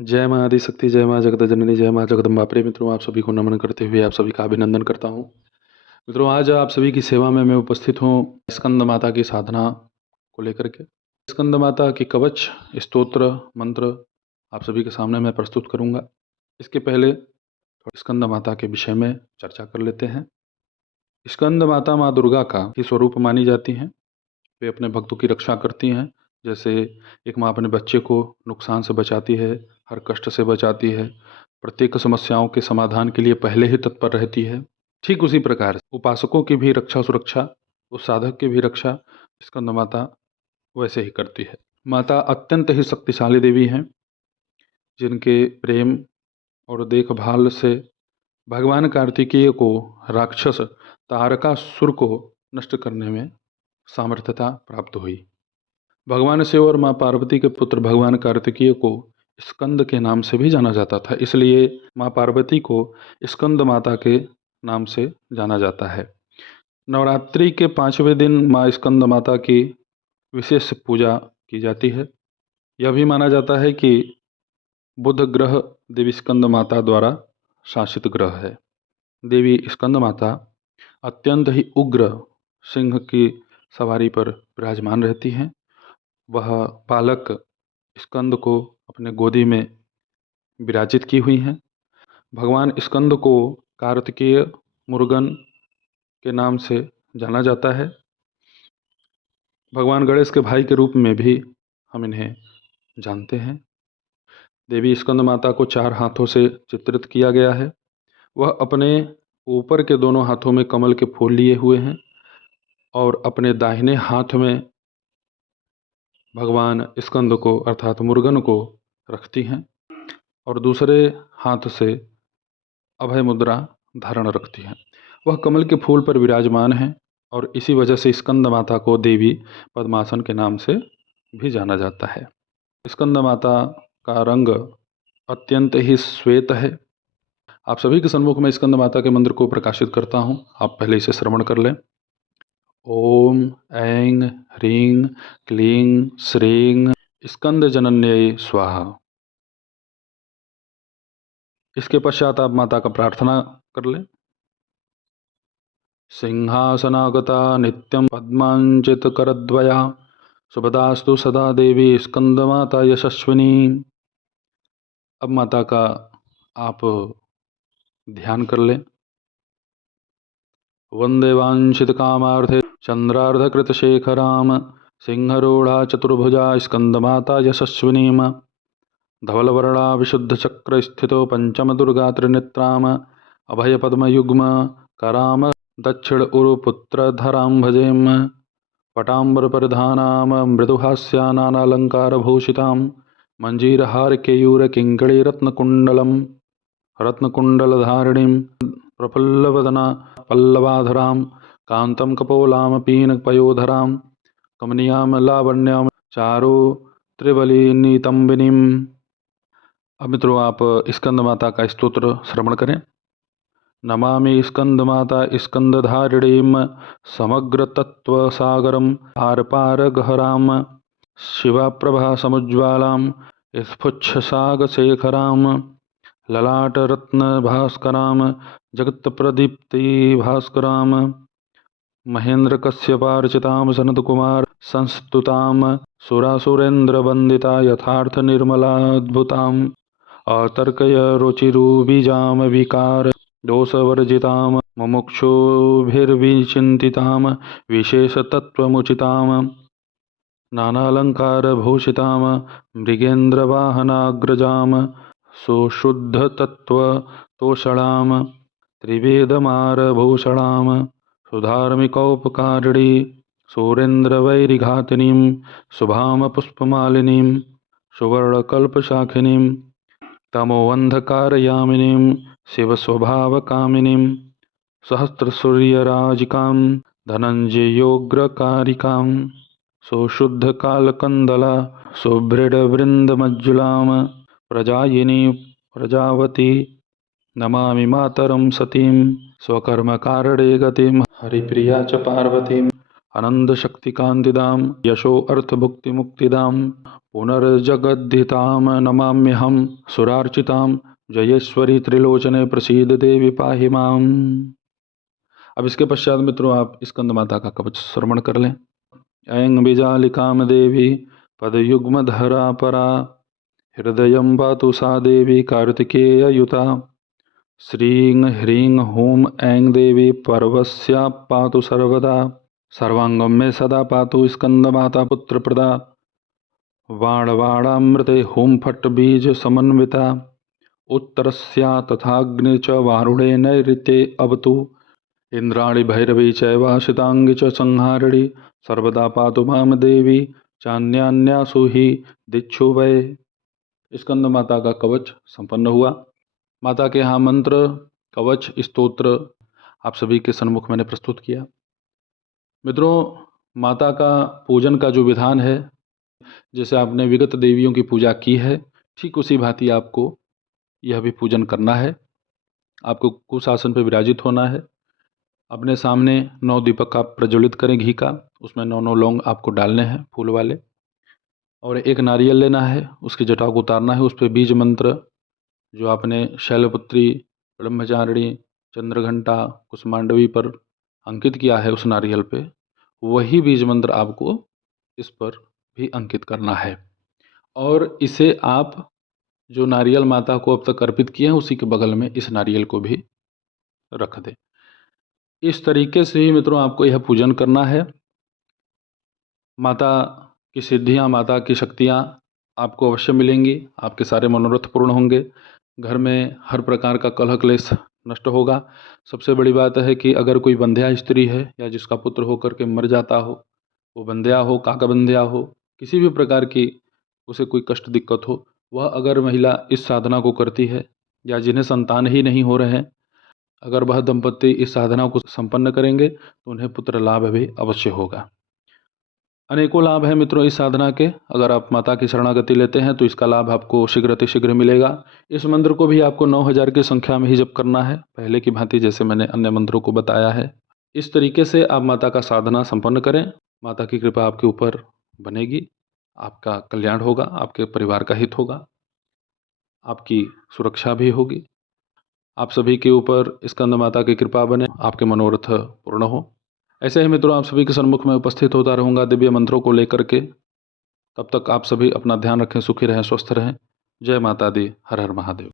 जय माँ आदिशक्ति, जय माँ जगत जननी, जय माँ जगदम्बा। प्रिय मित्रों, आप सभी को नमन करते हुए आप सभी का अभिनंदन करता हूँ। मित्रों, आज आप सभी की सेवा में मैं उपस्थित हूँ स्कंद माता की साधना को लेकर के। स्कंद माता की कवच स्तोत्र मंत्र आप सभी के सामने मैं प्रस्तुत करूँगा। इसके पहले स्कंद माता के विषय में चर्चा कर लेते हैं। स्कंद माता माँ दुर्गा का ही स्वरूप मानी जाती हैं। वे अपने भक्तों की रक्षा करती हैं। जैसे एक माँ अपने बच्चे को नुकसान से बचाती है, हर कष्ट से बचाती है, प्रत्येक समस्याओं के समाधान के लिए पहले ही तत्पर रहती है, ठीक उसी प्रकार उपासकों की भी रक्षा सुरक्षा, उस साधक की भी रक्षा स्कंद माता वैसे ही करती है। माता अत्यंत ही शक्तिशाली देवी हैं, जिनके प्रेम और देखभाल से भगवान कार्तिकेय को राक्षस तारकासुर को नष्ट करने में सामर्थ्यता प्राप्त हुई। भगवान शिव और माँ पार्वती के पुत्र भगवान कार्तिकेय को स्कंद के नाम से भी जाना जाता था, इसलिए माँ पार्वती को स्कंद माता के नाम से जाना जाता है। नवरात्रि के 5वें दिन माँ स्कंद माता की विशेष पूजा की जाती है। यह भी माना जाता है कि बुध ग्रह देवी स्कंद माता द्वारा शासित ग्रह है। देवी स्कंद माता अत्यंत ही उग्र सिंह की सवारी पर विराजमान रहती हैं। वह बालक स्कंद को अपने गोदी में विराजित की हुई हैं। भगवान स्कंद को कार्तिकेय मुरुगन के नाम से जाना जाता है। भगवान गणेश के भाई के रूप में भी हम इन्हें जानते हैं। देवी स्कंद माता को 4 हाथों से चित्रित किया गया है। वह अपने ऊपर के दोनों हाथों में कमल के फूल लिए हुए हैं और अपने दाहिने हाथ में भगवान स्कंद को अर्थात मुरुगन को रखती हैं और दूसरे हाथ से अभय मुद्रा धारण रखती हैं। वह कमल के फूल पर विराजमान हैं और इसी वजह से स्कंद माता को देवी पद्मासन के नाम से भी जाना जाता है। स्कंद माता का रंग अत्यंत ही श्वेत है। आप सभी के सम्मुख में स्कंद माता के मंत्र को प्रकाशित करता हूँ, आप पहले इसे श्रवण कर लें। ओम ऐं ह्रीं क्लीं श्रीं स्कंद जनन्यै स्वाहा। इसके पश्चात आप माता का प्रार्थना कर लें। सिंहासनागता नित्यं पद्मांचितकरद्वया शुभदास्तु सदा देवी स्कंदमाता यशस्विनी। अब माता का आप ध्यान कर लें। वंदे वांछितकामार्थे चंद्रार्धकृतशेखरां सिंहरूढ़ा चतुर्भुजा स्कंदमाता यशस्विनीं धवलवर्णा विशुद्धचक्रस्थितो पंचमदुर्गा त्रिनेत्रां अभयपद्मयुग्म करां दक्षिण उरुपुत्रधरां भजेम पटाम्बरपरिधानां मृदुहास्यानालङ्कारभूषितां मञ्जीरहारकेयूरकिङ्कणीरत्नकुण्डलं रत्नकुण्डलधारिणीं प्रफुल्लवदना पल्लवाधरां कान्तं कपोलां पीनपयोधरां कमनीयां लावण्यां चारु त्रिबलिनीतम्बिनीम्। अब मित्रों, आप स्कंद माता का स्तोत्र श्रवण करें। नमामि स्कंद माता स्कंदधारिणीं समग्रतत्त्वसागरं आरपारगहरां शिवाप्रभासमुज्ज्वलां स्फुच्छसागशेखरां ललाटरत्नभास्करां जगत्प्रदीप्तिभास्करां महेन्द्रकश्यपार्चितां सनत्कुमार संस्तुतां सुरासुरेन्द्रवन्दिता यथार्थनिर्मलाद्भुताम् अतर्कय रुचिरुबीजां विकार दोषवर्जितां मुमुक्षुभिर्विचिन्तितां विशेषतत्त्वमुचितां नानालङ्कारभूषितां मृगेन्द्रवाहनाग्रजां सुशुद्धतत्त्वतोषणां त्रिवेदमारभूषणां सुधार्मिकोपकारिणीं सुरेन्द्रवैरिघातिनीं शुभां पुष्पमालिनीं सुवर्णकल्पशाखिनीं तमोऽन्धकारयामिनीं शिवस्वभावकामिनीं सहस्रसूर्यराजिकां धनञ्जयोग्रकारिकां सुशुद्धकालकन्दला सुभृडवृन्दमज्जुलां प्रजायिनी प्रजावती नमामि मातरं सतीं स्वकर्मकारणे गतिं हरिप्रिया च पार्वतीं आनंद शक्ति कांतिदाम यशो अर्थ भुक्ति मुक्तिदाम पुनर्जगद्धिताम नमाम्यहम सुरार्चिताम जयेश्वरी त्रिलोचने प्रसीद देवी पाहि माम। अब इसके पश्चात मित्रों आप स्कंद माता का कवच श्रवण कर लें। ऐं बीजालिकाम देवी पदयुग्मधरा परा हृदयं पातु सा देवी कार्तिकेययुता। श्रीं ह्रीं हूं ऐं देवी पर्वस्या पातु सर्वदा सर्वांगं मे सदा पातु स्कंदमाता पुत्रप्रदा। वाणवाणामृते हूं फट् बीज समन्विता उत्तरस्या तथाग्नि च वारुणे नैऋत्ये अवतु इंद्राणि भैरवी चैवाशितांगी च संहारिणी सर्वदा पातु मां देवी चान्यान्यासु ही दिक्षु वै। स्कंद माता का कवच संपन्न हुआ। माता के यहाँ मंत्र कवच स्तोत्र आप सभी के सन्मुख मैंने प्रस्तुत किया। मित्रों, माता का पूजन का जो विधान है, जैसे आपने विगत देवियों की पूजा की है, ठीक उसी भांति आपको यह भी पूजन करना है। आपको कुशासन पर विराजित होना है। अपने सामने 9 दीपक आप प्रज्वलित करें घी का, उसमें 9 लौंग आपको डालने हैं फूल वाले, और एक नारियल लेना है, उसकी जटा को उतारना है। उस पर बीज मंत्र जो आपने शैलपुत्री, ब्रह्मचारिणी, चंद्रघंटा, कुसुमांडवी पर अंकित किया है उस नारियल पे, वही बीज मंत्र आपको इस पर भी अंकित करना है। और इसे आप जो नारियल माता को अब तक अर्पित किए हैं उसी के बगल में इस नारियल को भी रख दें। इस तरीके से ही मित्रों आपको यह पूजन करना है। माता की सिद्धियाँ, माता की शक्तियाँ आपको अवश्य मिलेंगी। आपके सारे मनोरथ पूर्ण होंगे। घर में हर प्रकार का कलह क्लेश नष्ट होगा। सबसे बड़ी बात है कि अगर कोई बंध्या स्त्री है या जिसका पुत्र होकर के मर जाता हो, वो बंध्या हो, काकबंध्या हो, किसी भी प्रकार की उसे कोई कष्ट दिक्कत हो, वह अगर महिला इस साधना को करती है, या जिन्हें संतान ही नहीं हो रहे हैं, अगर वह दंपत्ति इस साधना को संपन्न करेंगे तो उन्हें पुत्र लाभ भी अवश्य होगा। अनेकों लाभ हैं मित्रों इस साधना के। अगर आप माता की शरणागति लेते हैं तो इसका लाभ आपको शीघ्र मिलेगा। इस मंत्र को भी आपको 9000 की संख्या में ही जप करना है, पहले की भांति जैसे मैंने अन्य मंत्रों को बताया है। इस तरीके से आप माता का साधना संपन्न करें। माता की कृपा आपके ऊपर बनेगी, आपका कल्याण होगा, आपके परिवार का हित होगा, आपकी सुरक्षा भी होगी। आप सभी के ऊपर स्कंद माता की कृपा बने, आपके मनोरथ पूर्ण हो। ऐसे ही मित्रों आप सभी के सन्मुख में उपस्थित होता रहूँगा दिव्य मंत्रों को लेकर के। तब तक आप सभी अपना ध्यान रखें, सुखी रहें, स्वस्थ रहें। जय माता दी। हर हर महादेव।